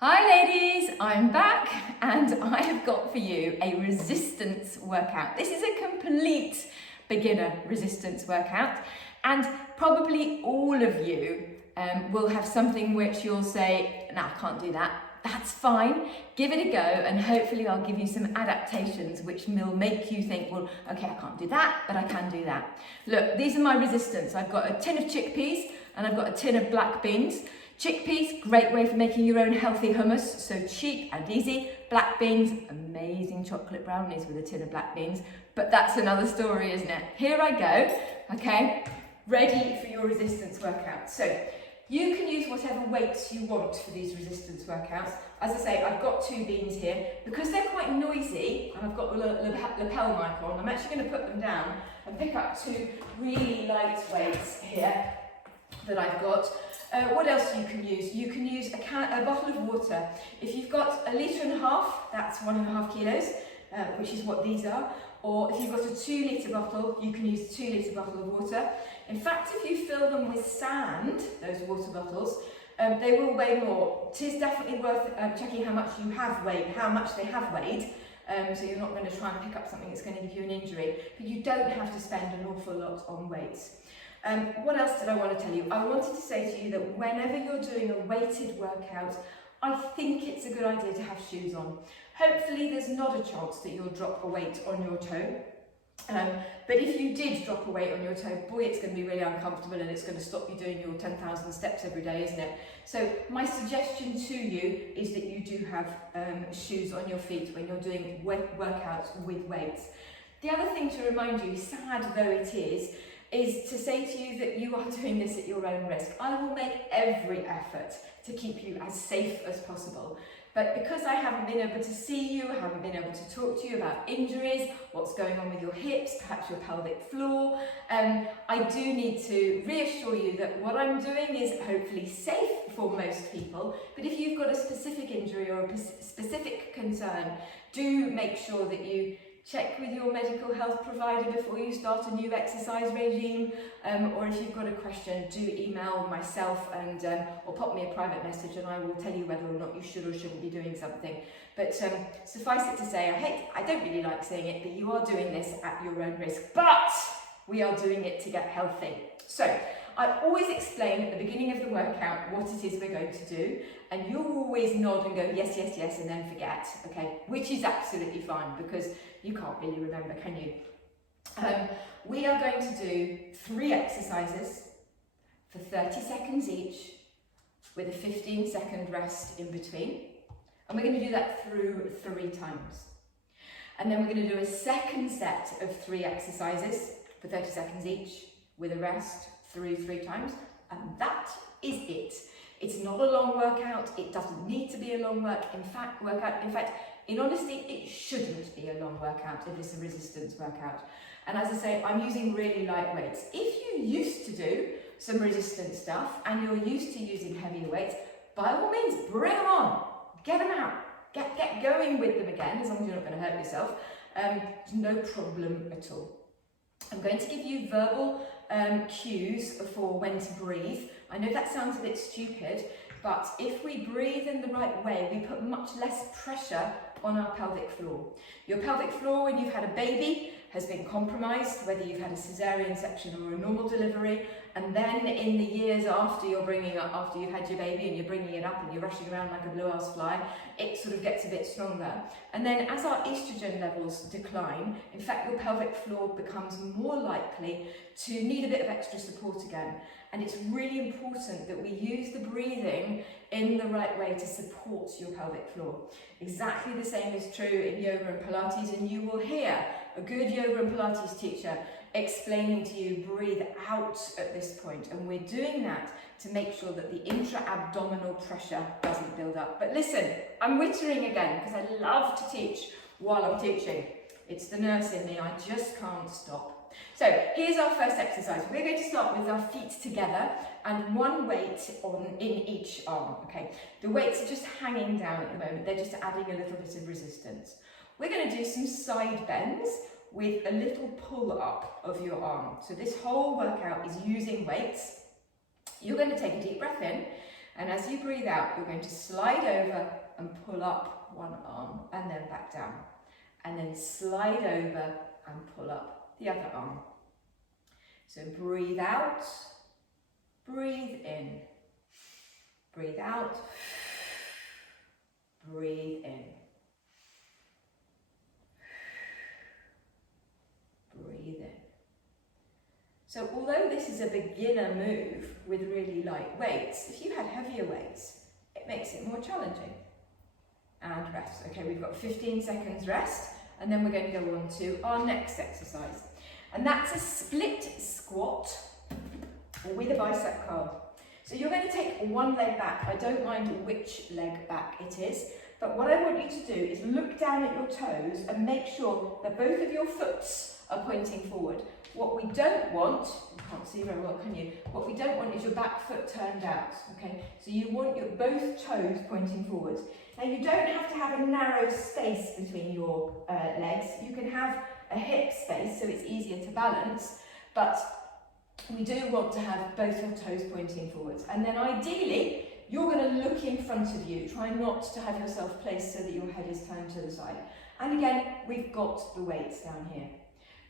Hi ladies, I'm back and I have got for you a resistance workout. This is a complete beginner resistance workout and probably all of you will have something which you'll say, no, I can't do that. That's fine, give it a go and hopefully I'll give you some adaptations which will make you think, well, okay, I can't do that, but I can do that. Look, these are my resistance. I've got a tin of chickpeas and I've got a tin of black beans. Chickpeas, great way for making your own healthy hummus, so cheap and easy. Black beans, amazing chocolate brownies with a tin of black beans, but that's another story, isn't it? Here I go, okay, ready for your resistance workout. So you can use whatever weights you want for these resistance workouts. As I say, I've got two beans here. Because they're quite noisy, and I've got the lapel mic on, I'm actually going to put them down and pick up two really light weights here that I've got. What else you can use? You can use a bottle of water. If you've got 1.5 litres, that's 1.5 kilos, which is what these are. Or if you've got a 2 litre bottle, you can use a 2 litre bottle of water. In fact, if you fill them with sand, those water bottles, they will weigh more. It is definitely worth checking how much you have weighed, how much they have weighed. So you're not going to try and pick up something that's going to give you an injury. But you don't have to spend an awful lot on weights. What else did I want to tell you? I wanted to say to you that whenever you're doing a weighted workout, I think it's a good idea to have shoes on. Hopefully there's not a chance that you'll drop a weight on your toe. But if you did drop a weight on your toe, boy, it's going to be really uncomfortable and it's going to stop you doing your 10,000 steps every day, isn't it? So my suggestion to you is that you do have shoes on your feet when you're doing workouts with weights. The other thing to remind you, sad though it is to say to you that you are doing this at your own risk. I will make every effort to keep you as safe as possible. But because I haven't been able to see you, I haven't been able to talk to you about injuries, what's going on with your hips, perhaps your pelvic floor, I do need to reassure you that what I'm doing is hopefully safe for most people. But if you've got a specific injury or a specific concern, do make sure that you check with your medical health provider before you start a new exercise regime, or if you've got a question, do email myself and or pop me a private message and I will tell you whether or not you should or shouldn't be doing something. But suffice it to say, I don't really like saying it, but you are doing this at your own risk, but we are doing it to get healthy. So I always explain at the beginning of the workout what it is we're going to do, and you'll always nod and go yes, yes, yes, and then forget, okay? Which is absolutely fine because you can't really remember, can you? We are going to do 3 exercises for 30 seconds each with a 15-second rest in between. And we're going to do that through 3 times. And then we're going to do a second set of 3 exercises for 30 seconds each with a rest through 3 times. And that is it. It's not a long workout. It doesn't need to be a long workout. In fact, in honesty, it shouldn't be a long workout if it's a resistance workout. And as I say, I'm using really light weights. If you used to do some resistance stuff and you're used to using heavier weights, by all means, bring them on, get them out, get going with them again, as long as you're not going to hurt yourself. No problem at all. I'm going to give you verbal cues for when to breathe. I know that sounds a bit stupid, but if we breathe in the right way, we put much less pressure on our pelvic floor. Your pelvic floor, when you've had a baby, has been compromised, whether you've had a cesarean section or a normal delivery, and then in the years after you've had your baby and you're bringing it up and you're rushing around like a blue-ass fly, it sort of gets a bit stronger. And then as our estrogen levels decline, in fact, your pelvic floor becomes more likely to need a bit of extra support again. And it's really important that we use the breathing in the right way to support your pelvic floor. Exactly the same is true in yoga and Pilates, and you will hear a good yoga and Pilates teacher explaining to you breathe out at this point, and we're doing that to make sure that the intra-abdominal pressure doesn't build up. But listen, I'm wittering again because I love to teach while I'm teaching. It's the nurse in me, I just can't stop. So here's our first exercise. We're going to start with our feet together and 1 weight in each arm, okay? The weights are just hanging down at the moment. They're just adding a little bit of resistance. We're going to do some side bends with a little pull up of your arm. So this whole workout is using weights. You're going to take a deep breath in And as you breathe out, you're going to slide over and pull up one arm and then back down. And then slide over and pull up the other arm. So breathe out, breathe in, breathe out, breathe in, breathe in. So although this is a beginner move with really light weights, if you had heavier weights, it makes it more challenging. And rest. Okay, we've got 15 seconds rest, and then we're going to go on to our next exercise. And that's a split squat with a bicep curl. So you're going to take one leg back. I don't mind which leg back it is, but what I want you to do is look down at your toes and make sure that both of your foots are pointing forward. What we don't want, you can't see very well, can you? What we don't want is your back foot turned out, okay? So you want your both toes pointing forwards. Now you don't have to have a narrow space between your legs. You can have a hip space so it's easier to balance, but we do want to have both your toes pointing forwards. And then ideally, you're going to look in front of you. Try not to have yourself placed so that your head is turned to the side. And again, we've got the weights down here.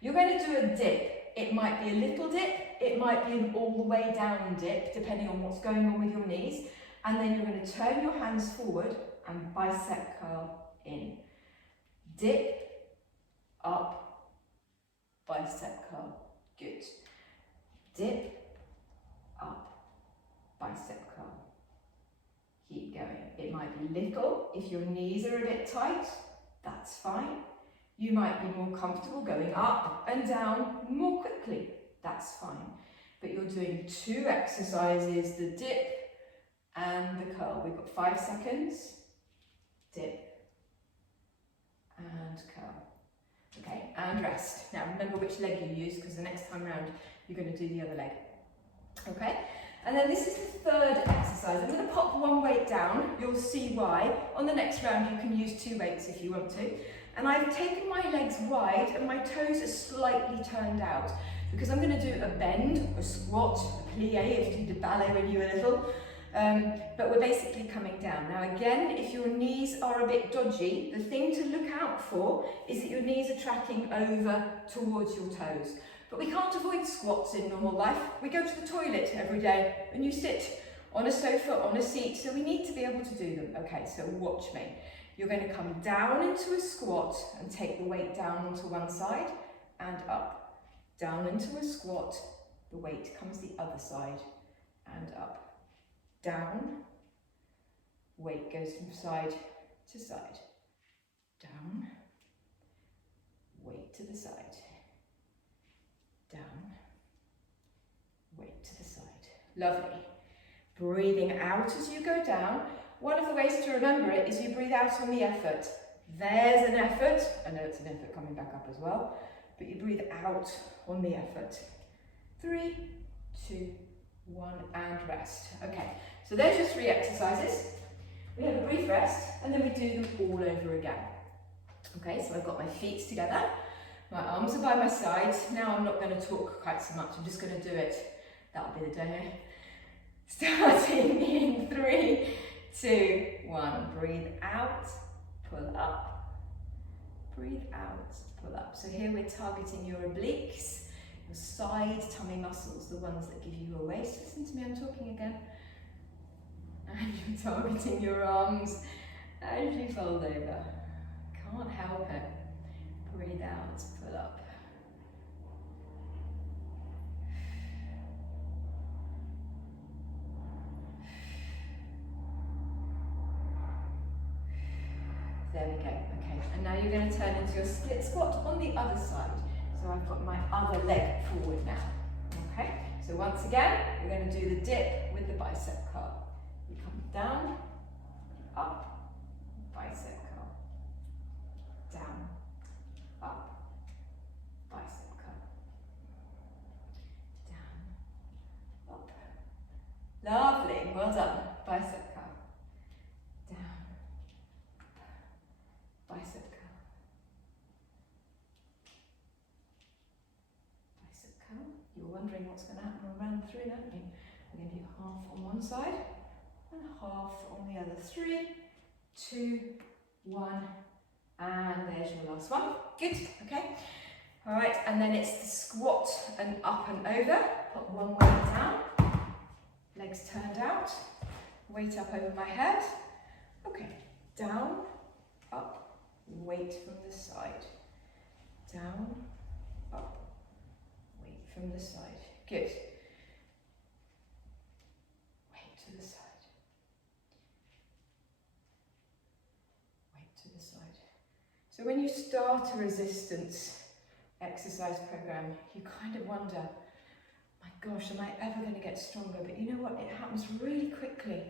You're going to do a dip. It might be a little dip, it might be an all the way down dip, depending on what's going on with your knees. And then you're going to turn your hands forward and bicep curl in. Dip, up, bicep curl. Good. Dip, up, bicep curl. Keep going. It might be little. If your knees are a bit tight, that's fine. You might be more comfortable going up and down more quickly. That's fine. But you're doing two exercises, the dip and the curl. We've got 5 seconds. Dip and curl. Okay, and rest. Now remember which leg you use, because the next time round you're going to do the other leg. Okay, and then this is the third exercise. I'm going to pop one weight down. You'll see why. On the next round you can use 2 weights if you want to. And I've taken my legs wide and my toes are slightly turned out because I'm going to do a bend, a squat, a plie if you did ballet when you were little. But we're basically coming down. Now again, if your knees are a bit dodgy, the thing to look out for is that your knees are tracking over towards your toes. But we can't avoid squats in normal life. We go to the toilet every day and you sit on a sofa, on a seat, so we need to be able to do them. Okay, so watch me. You're going to come down into a squat and take the weight down onto one side and up. Down into a squat, the weight comes the other side and up. Down, weight goes from side to side. Down, weight to the side. Down, weight to the side. Lovely. Breathing out as you go down. One of the ways to remember it is you breathe out on the effort. There's an effort. I know it's an effort coming back up as well, but you breathe out on the effort. 3, 2, 1, and rest. Okay, so there's your 3 exercises. We have a brief rest, and then we do them all over again. Okay, so I've got my feet together. My arms are by my sides. Now I'm not going to talk quite so much. I'm just going to do it. That'll be the day. Starting in 3, 2, 1. Breathe out, pull up. Breathe out, pull up. So here we're targeting your obliques, your side tummy muscles, the ones that give you your waist. Listen to me, I'm talking again. And you're targeting your arms as you fold over. Can't help it. Breathe out, pull up. There we go, okay. And now you're going to turn into your split squat on the other side. So I've got my other leg forward now, okay? So once again, we're going to do the dip with the bicep curl. You come down, up, bicep curl. Down, up, bicep curl. Down, up. Lovely, well done. Bicep curl. Down, bicep curl. Bicep curl. You're wondering what's going to happen around through, don't you? We're going to do half on one side and half on the other. 3, 2, 1, and there's your last one. Good, okay. All right, and then it's the squat and up and over. Put one weight down, legs turned out, weight up over my head. Okay, down, up, weight from the side. Down, up, weight from the side. Good. Weight to the side. Weight to the side. So when you start a resistance exercise program, you kind of wonder, my gosh, am I ever going to get stronger? But you know what? It happens really quickly.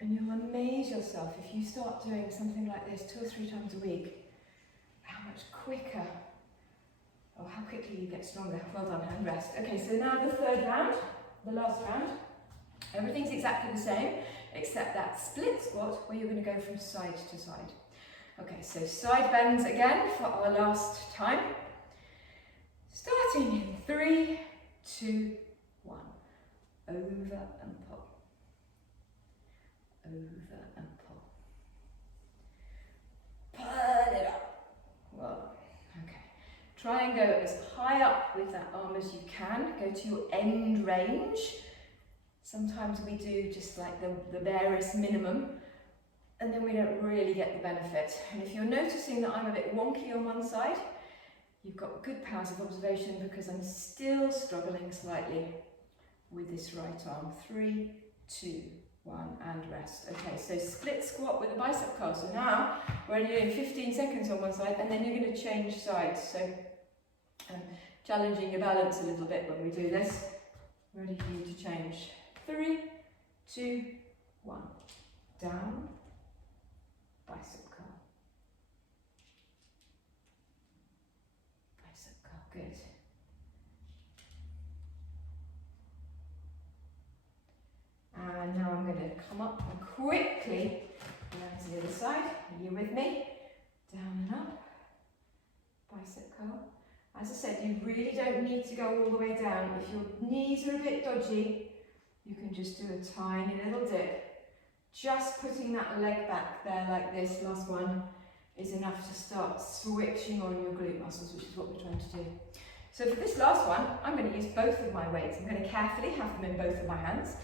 And you'll amaze yourself if you start doing something like this 2 or 3 times a week, how much quicker, or how quickly you get stronger. Well done, and rest. Okay, so now the third round, the last round. Everything's exactly the same, except that split squat where you're going to go from side to side. Okay, so side bends again for our last time. Starting in 3, 2, 1. Over and pull. Over and pull. Pull it up. Well, okay. Try and go as high up with that arm as you can. Go to your end range. Sometimes we do just like the barest minimum, and then we don't really get the benefit. And if you're noticing that I'm a bit wonky on one side, you've got good powers of observation because I'm still struggling slightly with this right arm. 3, 2, 1, and rest. Okay, so split squat with a bicep curl. So now we're only doing 15 seconds on one side, and then you're going to change sides. So challenging your balance a little bit when we do this. Ready for you to change. 3, 2, 1. Down. Bicep curl. Bicep curl, good. And now I'm going to come up and quickly down to the other side. Are you with me? Down and up. Bicep curl. As I said, you really don't need to go all the way down. If your knees are a bit dodgy, you can just do a tiny little dip. Just putting that leg back there like this, last one, is enough to start switching on your glute muscles, which is what we're trying to do. So for this last one, I'm going to use both of my weights. I'm going to carefully have them in both of my hands.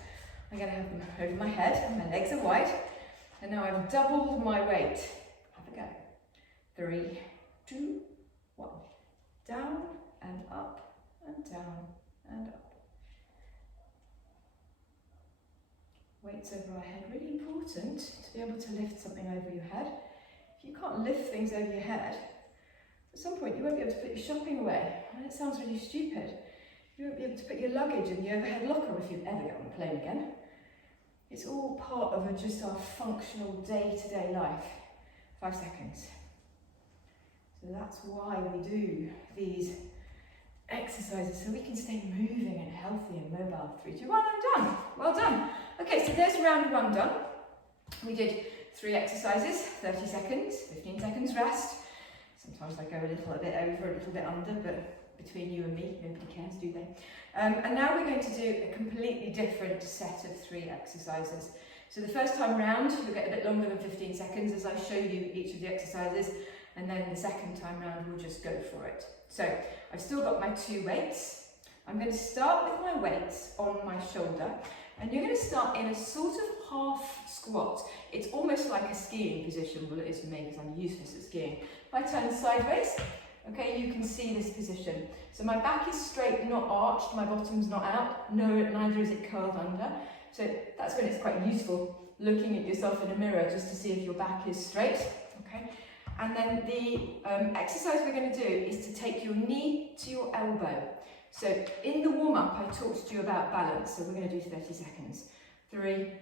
I'm going to have them over my head, and my legs are wide. And now I've doubled my weight. Have a go. 3, 2, 1. Down and up and down and up. Weights over our head, really important to be able to lift something over your head. If you can't lift things over your head, at some point you won't be able to put your shopping away. And it sounds really stupid. You won't be able to put your luggage in the overhead locker if you ever get on a plane again. It's all part of just our functional day-to-day life. 5 seconds. So that's why we do these exercises, so we can stay moving and healthy and mobile. 3, 2, 1, and done. Well done. Okay, so there's round 1 done. We did 3 exercises, 30 seconds, 15 seconds rest. Sometimes I go a little bit over, a little bit under, but between you and me, nobody cares, do they? And now we're going to do a completely different set of 3 exercises. So the first time round, you'll get a bit longer than 15 seconds as I show you each of the exercises, and then the second time round, we'll just go for it. So I've still got my 2 weights. I'm going to start with my weights on my shoulder, and you're going to start in a sort of half squat. It's almost like a skiing position. Well, it is for me because I'm useless at skiing. If I turn sideways, okay, you can see this position. So my back is straight, not arched. My bottom's not out. No, neither is it curled under. So that's when it's quite useful looking at yourself in a mirror just to see if your back is straight. Okay. And then the exercise we're going to do is to take your knee to your elbow. So in the warm-up, I talked to you about balance. So we're going to do 30 seconds. 3,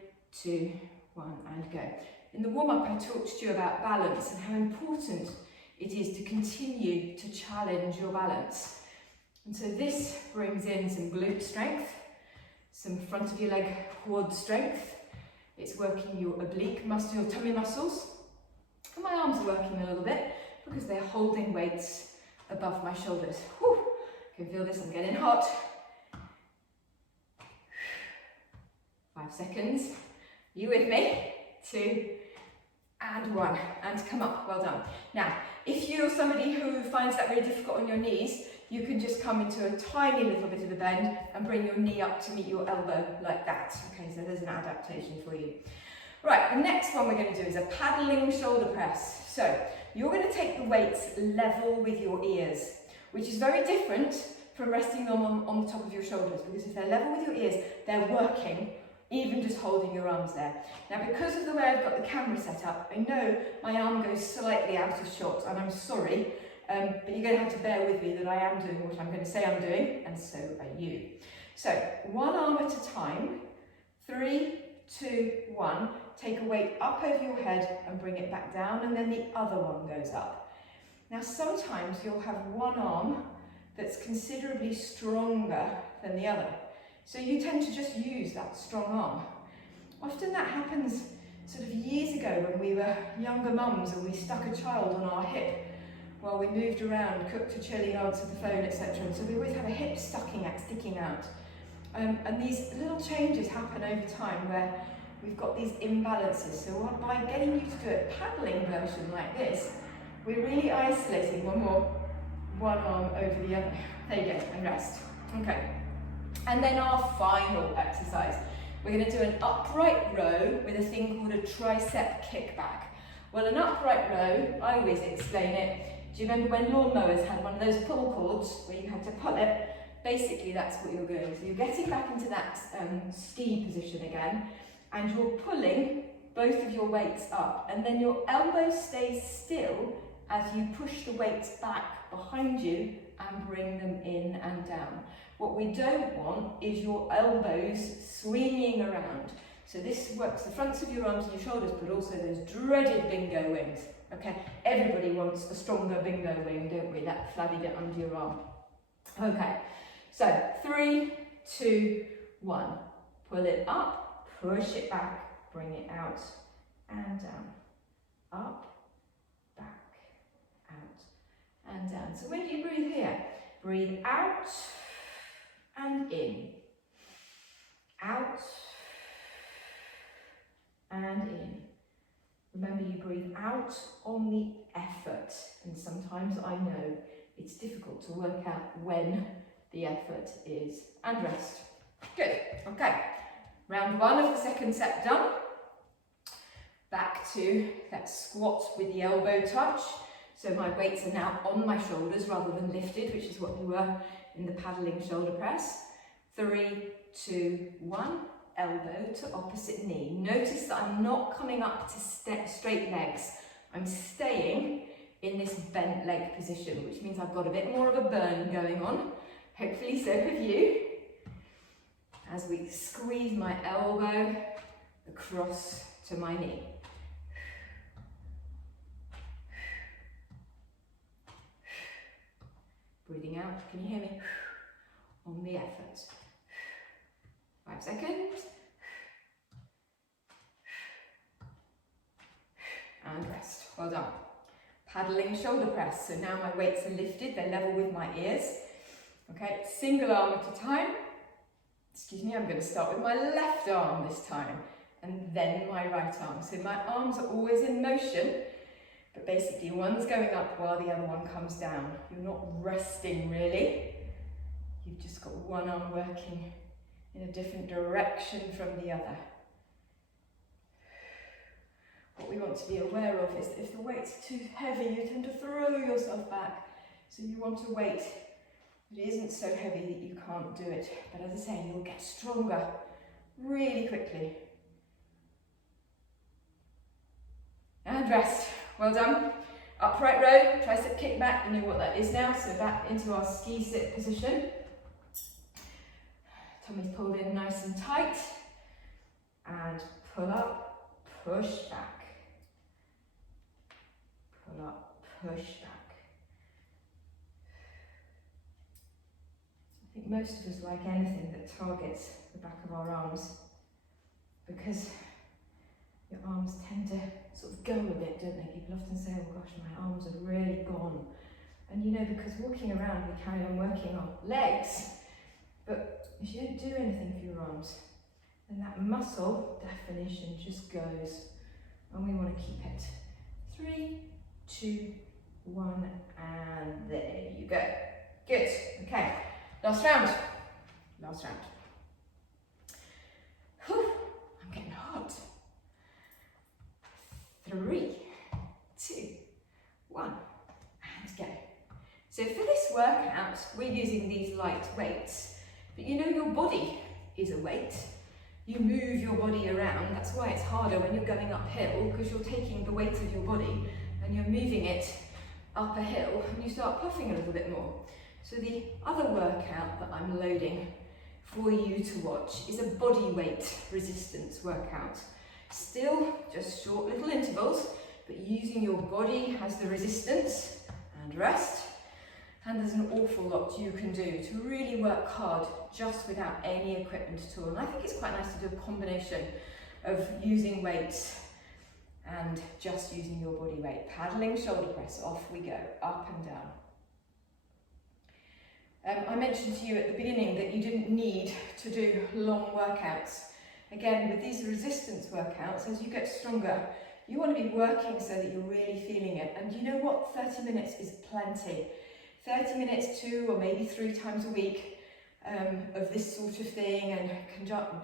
2, 1, and go. In the warm-up, I talked to you about balance and how important it is to continue to challenge your balance. And so this brings in some glute strength, some front of your leg quad strength. It's working your oblique muscle, your tummy muscles. And my arms are working a little bit because they're holding weights above my shoulders. Whew. Can feel this, I'm getting hot. 5 seconds. You with me? 2 and 1, and come up, well done. Now, if you're somebody who finds that really difficult on your knees, you can just come into a tiny little bit of a bend and bring your knee up to meet your elbow like that. Okay, so there's an adaptation for you. Right, the next one we're going to do is a paddling shoulder press. So you're going to take the weights level with your ears, which is very different from resting them on the top of your shoulders, because if they're level with your ears, they're working, even just holding your arms there. Now, because of the way I've got the camera set up, I know my arm goes slightly out of shot, and I'm sorry, but you're going to have to bear with me that I am doing what I'm going to say I'm doing, and so are you. So, one arm at a time, 3, 2, 1, take a weight up over your head and bring it back down, and then the other one goes up. Now, sometimes you'll have one arm that's considerably stronger than the other, so you tend to just use that strong arm. Often that happens sort of years ago when we were younger mums and we stuck a child on our hip while we moved around, cooked a chili, answered the phone, etc. And so we always have a hip sticking out. And these little changes happen over time where we've got these imbalances. So by getting you to do a paddling version like this, we're really isolating one arm over the other. There you go, and rest. Okay. And then our final exercise. We're going to do an upright row with a thing called a tricep kickback. Well, an upright row, I always explain it. Do you remember when lawnmowers had one of those pull cords where you had to pull it? Basically, that's what you're doing. So you're getting back into that ski position again, and you're pulling both of your weights up, and then your elbow stays still as you push the weights back behind you and bring them in and down. What we don't want is your elbows swinging around. So this works the fronts of your arms and your shoulders, but also those dreaded bingo wings. Okay, everybody wants a stronger bingo wing, don't we? That flabby bit under your arm. Okay, so 3, 2, 1. Pull it up, push it back, bring it out and down. Up, back, out and down. So when you breathe here, breathe out and in. Out and in. Remember, you breathe out on the effort, and sometimes I know it's difficult to work out when the effort is. And rest. Good. Okay. Round 1 of the second set done. Back to that squat with the elbow touch. So my weights are now on my shoulders rather than lifted, which is what they were in the paddling shoulder press. 3, 2, 1. Elbow to opposite knee. Notice that I'm not coming up to straight legs. I'm staying in this bent leg position, which means I've got a bit more of a burn going on. Hopefully so have you. As we squeeze my elbow across to my knee. Breathing out, can you hear me? On the effort. 5 seconds. And rest. Well done. Paddling shoulder press. So now my weights are lifted, they're level with my ears. Okay, single arm at a time. Excuse me, I'm going to start with my left arm this time, and then my right arm. So my arms are always in motion, but basically one's going up while the other one comes down. You're not resting really. You've just got one arm working in a different direction from the other. What we want to be aware of is that if the weight's too heavy, you tend to throw yourself back. So you want a weight that isn't so heavy that you can't do it. But as I say, you'll get stronger really quickly. And rest. Well done. Upright row, tricep kick back. You know what that is now. So back into our ski sit position. Tummy's pulled in nice and tight, and pull up, push back, pull up, push back. I think most of us like anything that targets the back of our arms, because your arms tend to sort of go a bit, don't they? People often say, oh gosh, my arms are really gone. And you know, because walking around we carry on working our legs, but if you don't do anything for your arms, And that muscle definition just goes, and we want to keep it. 3, 2, 1, and there you go. Good, okay, last round. Last round. Whew, I'm getting hot. 3, 2, 1, and go. So for this workout, we're using these light weights, but you know your body is a weight. You move your body around, that's why it's harder when you're going uphill, because you're taking the weight of your body and you're moving it up a hill and you start puffing a little bit more. So the other workout that I'm loading for you to watch is a body weight resistance workout. Still just short little intervals, but using your body as the resistance and rest. And there's an awful lot you can do to really work hard just without any equipment at all. And I think it's quite nice to do a combination of using weights and just using your body weight. Paddling shoulder press, off we go, up and down. I mentioned to you at the beginning that you didn't need to do long workouts. Again, with these resistance workouts, as you get stronger, you want to be working so that you're really feeling it. And you know what? 30 minutes is plenty. 30 minutes 2 or maybe 3 times a week of this sort of thing, and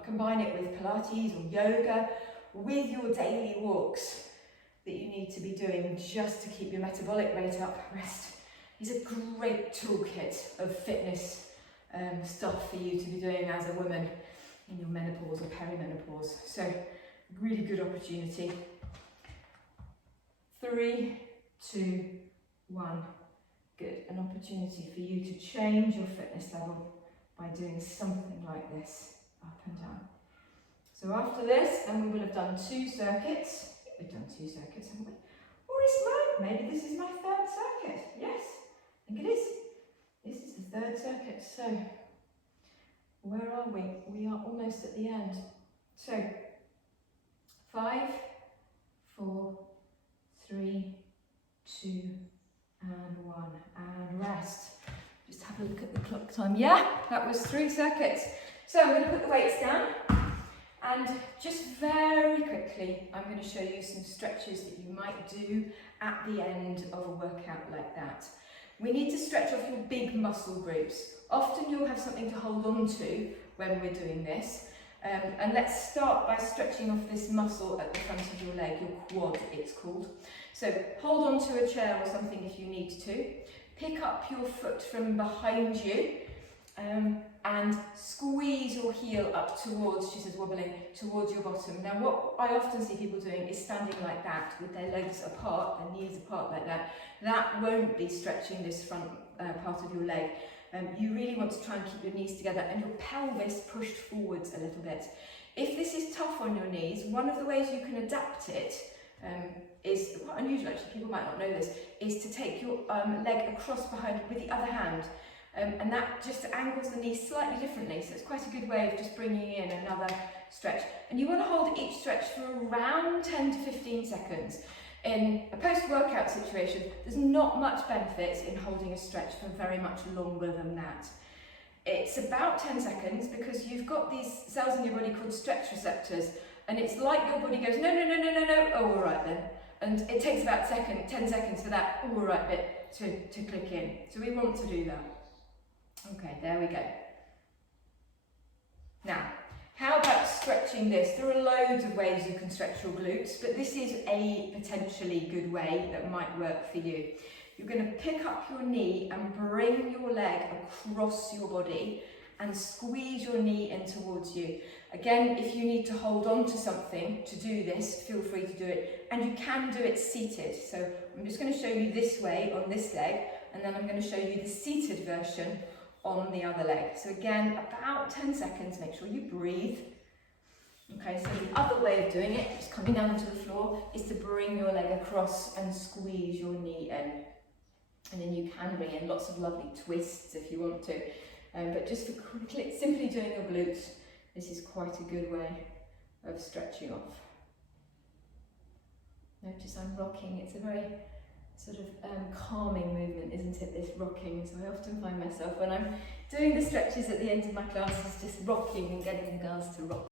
combine it with Pilates or yoga, with your daily walks that you need to be doing just to keep your metabolic rate up. Rest is a great toolkit of fitness stuff for you to be doing as a woman in your menopause or perimenopause. So really good opportunity. 3, 2, 1. Good, an opportunity for you to change your fitness level by doing something like this, up and down. So after this, then we will have done 2 circuits. We've done 2 circuits, haven't we? Or is maybe this is my 3rd circuit. Yes, I think it is. This is the 3rd circuit. So where are we? We are almost at the end. So 5, 4, 3, 2, and 1, and rest. Just have a look at the clock time. Yeah, that was 3 circuits. So I'm going to put the weights down, and just very quickly, I'm going to show you some stretches that you might do at the end of a workout like that. We need to stretch off your big muscle groups. Often you'll have something to hold on to when we're doing this. And let's start by stretching off this muscle at the front of your leg, your quad it's called. So hold on to a chair or something if you need to. Pick up your foot from behind you and squeeze your heel up towards, she says wobbling, towards your bottom. Now what I often see people doing is standing like that with their legs apart, their knees apart like that. That won't be stretching this front part of your leg. You really want to try and keep your knees together and your pelvis pushed forwards a little bit. If this is tough on your knees, one of the ways you can adapt it is quite unusual actually, people might not know this, is to take your leg across behind with the other hand. And that just angles the knees slightly differently, so it's quite a good way of just bringing in another stretch. And you want to hold each stretch for around 10 to 15 seconds. In a post-workout situation, there's not much benefit in holding a stretch for very much longer than that. It's about 10 seconds because you've got these cells in your body called stretch receptors, and it's like your body goes, no, no, no, no, no, no, oh, all right then. And it takes about 10 seconds for that all right bit to click in. So we want to do that. Okay, there we go. Now, how about stretching this? There are loads of ways you can stretch your glutes, but this is a potentially good way that might work for you. You're going to pick up your knee and bring your leg across your body and squeeze your knee in towards you. Again, if you need to hold on to something to do this, feel free to do it. And you can do it seated. So I'm just going to show you this way on this leg, and then I'm going to show you the seated version on the other leg. So again, about 10 seconds, make sure you breathe. Okay, so the other way of doing it, just coming down onto the floor, is to bring your leg across and squeeze your knee in. And then you can bring in lots of lovely twists if you want to. But just for quickly, simply doing your glutes, this is quite a good way of stretching off. Notice I'm rocking, it's a very sort of calming movement, isn't it, this rocking? So I often find myself when I'm doing the stretches at the end of my classes just rocking and getting the girls to rock.